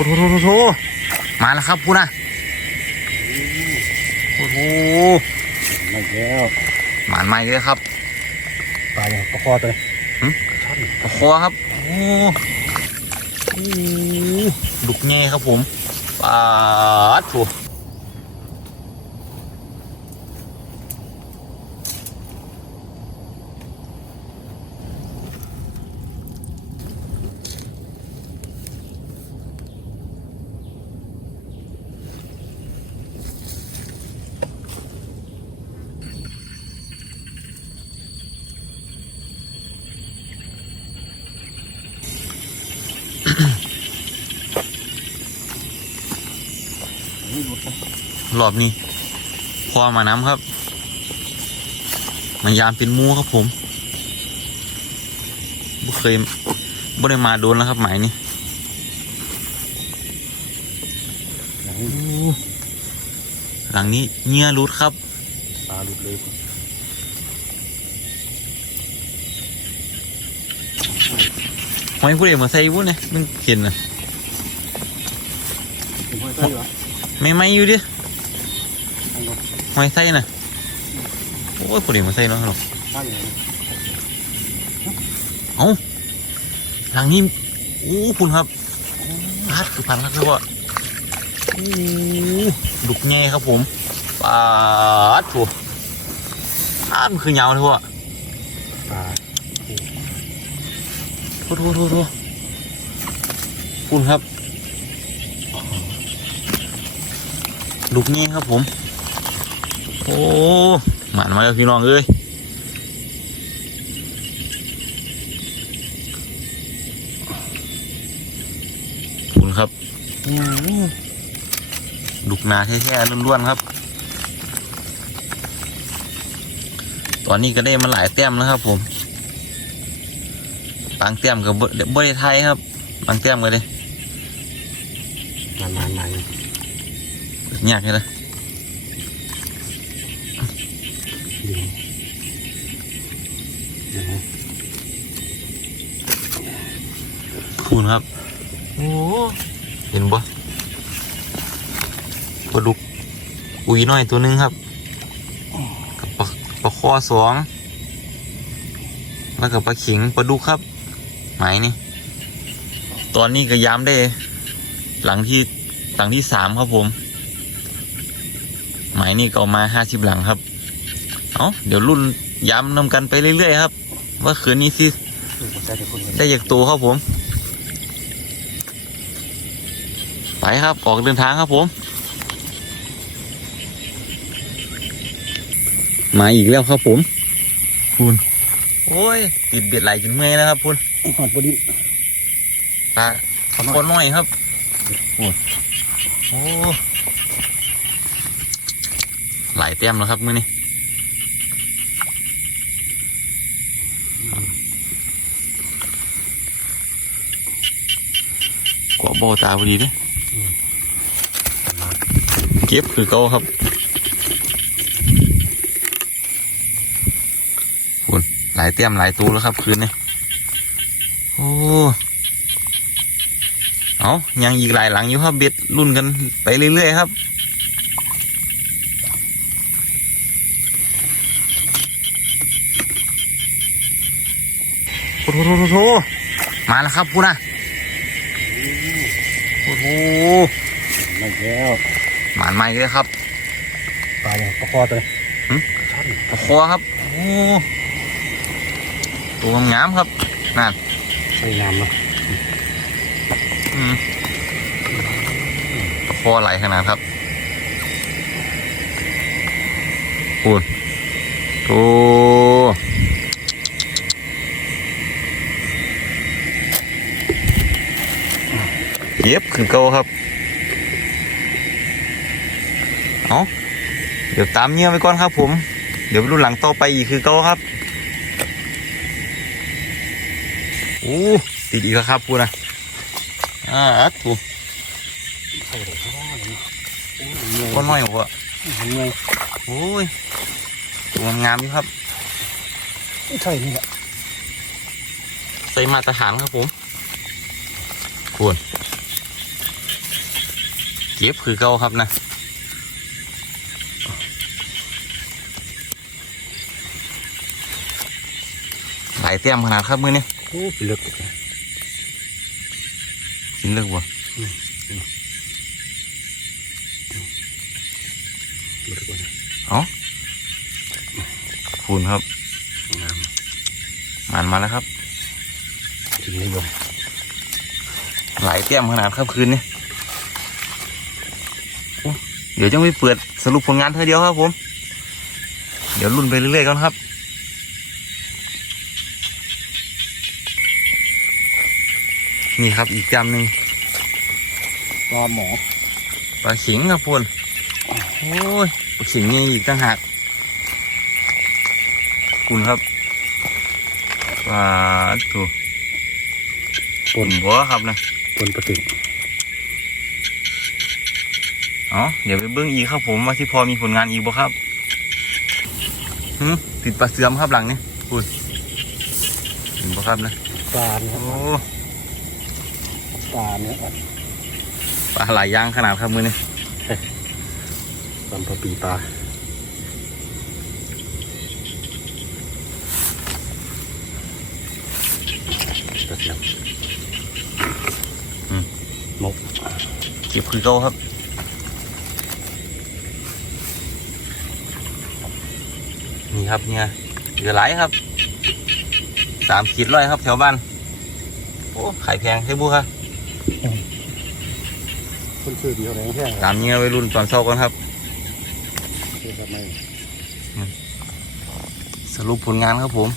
โถโถโถโถมาแล้วครับพูนะโอ้โหไม่แล้วหมานใหม่เลยครับปลาอย่างประคอตัวนี้หึช่อนตะคอครับโอ้โหดุกเง่ครับผมปาดถู รอบนี้พอมาน้ำครับ มันยามเป็นหมูครับผมบ่เคยบ่ได้มาโดนแล้วครับหมายนี้อย่างนี้หลังนี้เงี้ยรุดครับปลาหลุดเลยหอยผู้ใดมาใส่วุ้นเนี่ยมันเห็นนะถึงห้อยใต้เหรอ ไม่ไม่อยู่ดิทางโน้นหอยใส่น่ะโอ้ยผู้ใดมาใส่เนาะหรอกใต้อย่างนี้หลังนี้โอ้คุณครับพัดคือพันครับคือว่าโอ้ดุกแง่ครับผมปาดถูปาดมันคือยาวเลยว่ะปลาโทษโทษโทษโทษคุณครับ ดุกแง่ครับผม โอ้หมันมาแล้วพี่น้องเอ้ยคุณครับดุกนาแท้ๆล้วนๆครับ ตอนนี้ก็ได้มาหลายแต้มแล้วครับผมบางแต้มกับบริไทยครับ บางแต้มก็เลยนานนานนาน ยากเลยอยู่อย่างนี้คูณครับโอ้เห็นปะปลาดุกอุยน้อยตัวหนึงครับกับปลาปลาคอสองแล้วกับปลาขิงปลาดุกครับหมายนี่ ตอนนี้ก็ย้ำได้ หลังที่หลังที่สามครับผม หมายนี่ก็เอามาห้าสิบหลังครับ เอาเดี๋ยวรุ่นย้ำนำกันไปเรื่อยๆครับ ว่าคืนนี้สิผมใช้แต่คนกันได้จากตัวครับผม ไปครับออกเดินทางครับผม มาอีกแล้วครับผมคุณโอ้ย ติดเบ็ดไหลจนเมื่อยแล้วครับคุณหอดบดินปลาขอหน่คอยนน้อยครับโอ้โอ้ หลายเต็มแล้วครับมือนี้กว่าโบตาพอดีเด้เก็บคือเก่าครับคุณหลายเต็มหลายตัวแล้วครับ คืนนี้โอ้เอายังอีกหลายหลังอยู่ครับเบ็ดรุ่นกันไปเรื่อยๆครับ โอ้โถโถโถโถมาแล้วครับพูนะโอ้โหไม่แล้วหมานใหม่เลยครับปลาอย่างประคอตัวนี้หึช่อนตะคอครับโอ้ตัวงามๆครับนั่นสวยงามเนาะอืมตะคอไหลขนาดครับปูนโอ้เย็บ คือเก่าครับ เอาเดี๋ยวตามเงี้ยไปก่อนครับผม เดี๋ยวรุ่นหลังต่อไปอีกคือเก่าครับโอ้ติดอีกแล้วครับพูนะอ่าอัดปูใช่เลยครับโอ้ยก็น้อยหัวมันเงยโอ้ยตัวงามอยู่ครับใช่นี่แหละใส่มาตรฐานครับผมควร เก็บคือเก่าครับนะหลายเต้มขนาดครับมือนี่โอ้เลือกเลยกินเลือกบ่เลือกก่อนนะคูณครับงามมันมาแล้วครับถึงนิยมหลายเต้มขนาดครับคืนนี้โอ้ เดี๋ยวจะไปเปิดสรุปผลงานเธอเดียวครับผม เดี๋ยวรุ่นไปเรื่อยๆกันครับนี่ครับอีกจำหนึ่งปลาหมอปลาขิงครับพูนโอ้ยปลาขิงนี่อีกต่างหากคุณครับปลาถูกปปุ่นนบัวครับนะปนประตึง อ๋อเดี๋ยวไปเบิ้งอีกครับผมว่าที่พอมีผลงานอีกบ่ครับหึติดปลาเสื่อมครับหลังนี้พูดเห็นบ่ครับนะปลาเนี่ยโอ้ปลาเนี่ยปลาหลายอย่างขนาดครับมือนี่ปลาปลาปีปลาตะเกียบนกเก็บคือเก่าครับ ครับเนี่ยเหลือหลายครับสามขีดร้อยครับแถวบ้านโอ้ขายแพงใช่บุครับคนชื่อเดียวแรงแห้งตามนี้ไว้รุ่นตอนเช้าก่อนครับคือแบบไหนสรุปผลงานครับผม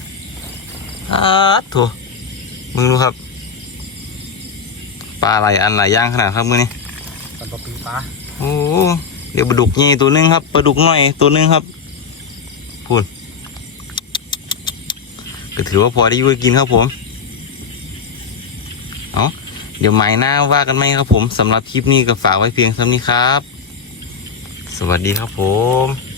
อาโถมึงดูครับปลาหลายอันหลายอย่างขนาดครับมือนี้ปลาปลาปีปลาโอ้เดี๋ยวปลาดุกนี่ตัวหนึงครับปลาดุกน้อยตัวหนึงครับพูน ก็ถือว่าพอได้อยุ่ยกินครับผมเอาเดี๋ยวหมายหน้าว่ากันไหมครับผมสำหรับคลิปนี้ก็ฝากไว้เพียงเท่านี้ครับ สวัสดีครับผม